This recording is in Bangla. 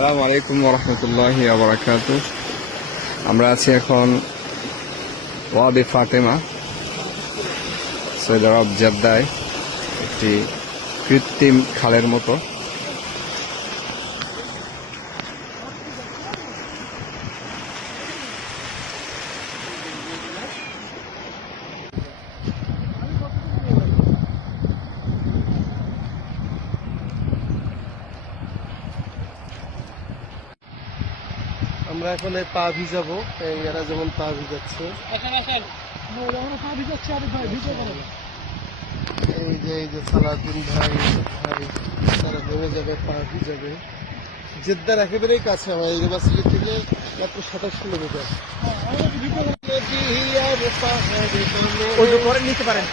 আসসালামু আলাইকুম ওয়া রাহমাতুল্লাহি ওয়া বারাকাতুহু। আমরা আছি এখন ওয়াদি ফাতেমা সৌদি আরব জেদ্দায়, একটি কৃত্রিম খালের মতো। আমরা এখন পা ভিজাবো, এরা যেমন পা ভিজাচ্ছে। এই যে সালাউদ্দিন ভাই ভাই তারা নেমে যাবে, পা ভিজাবে। জেদ্দার একেবারেই কাছে, আমার ইউনিভার্সিটি থেকে মাত্র 27 কিলোমিটার। নিতে পারেন।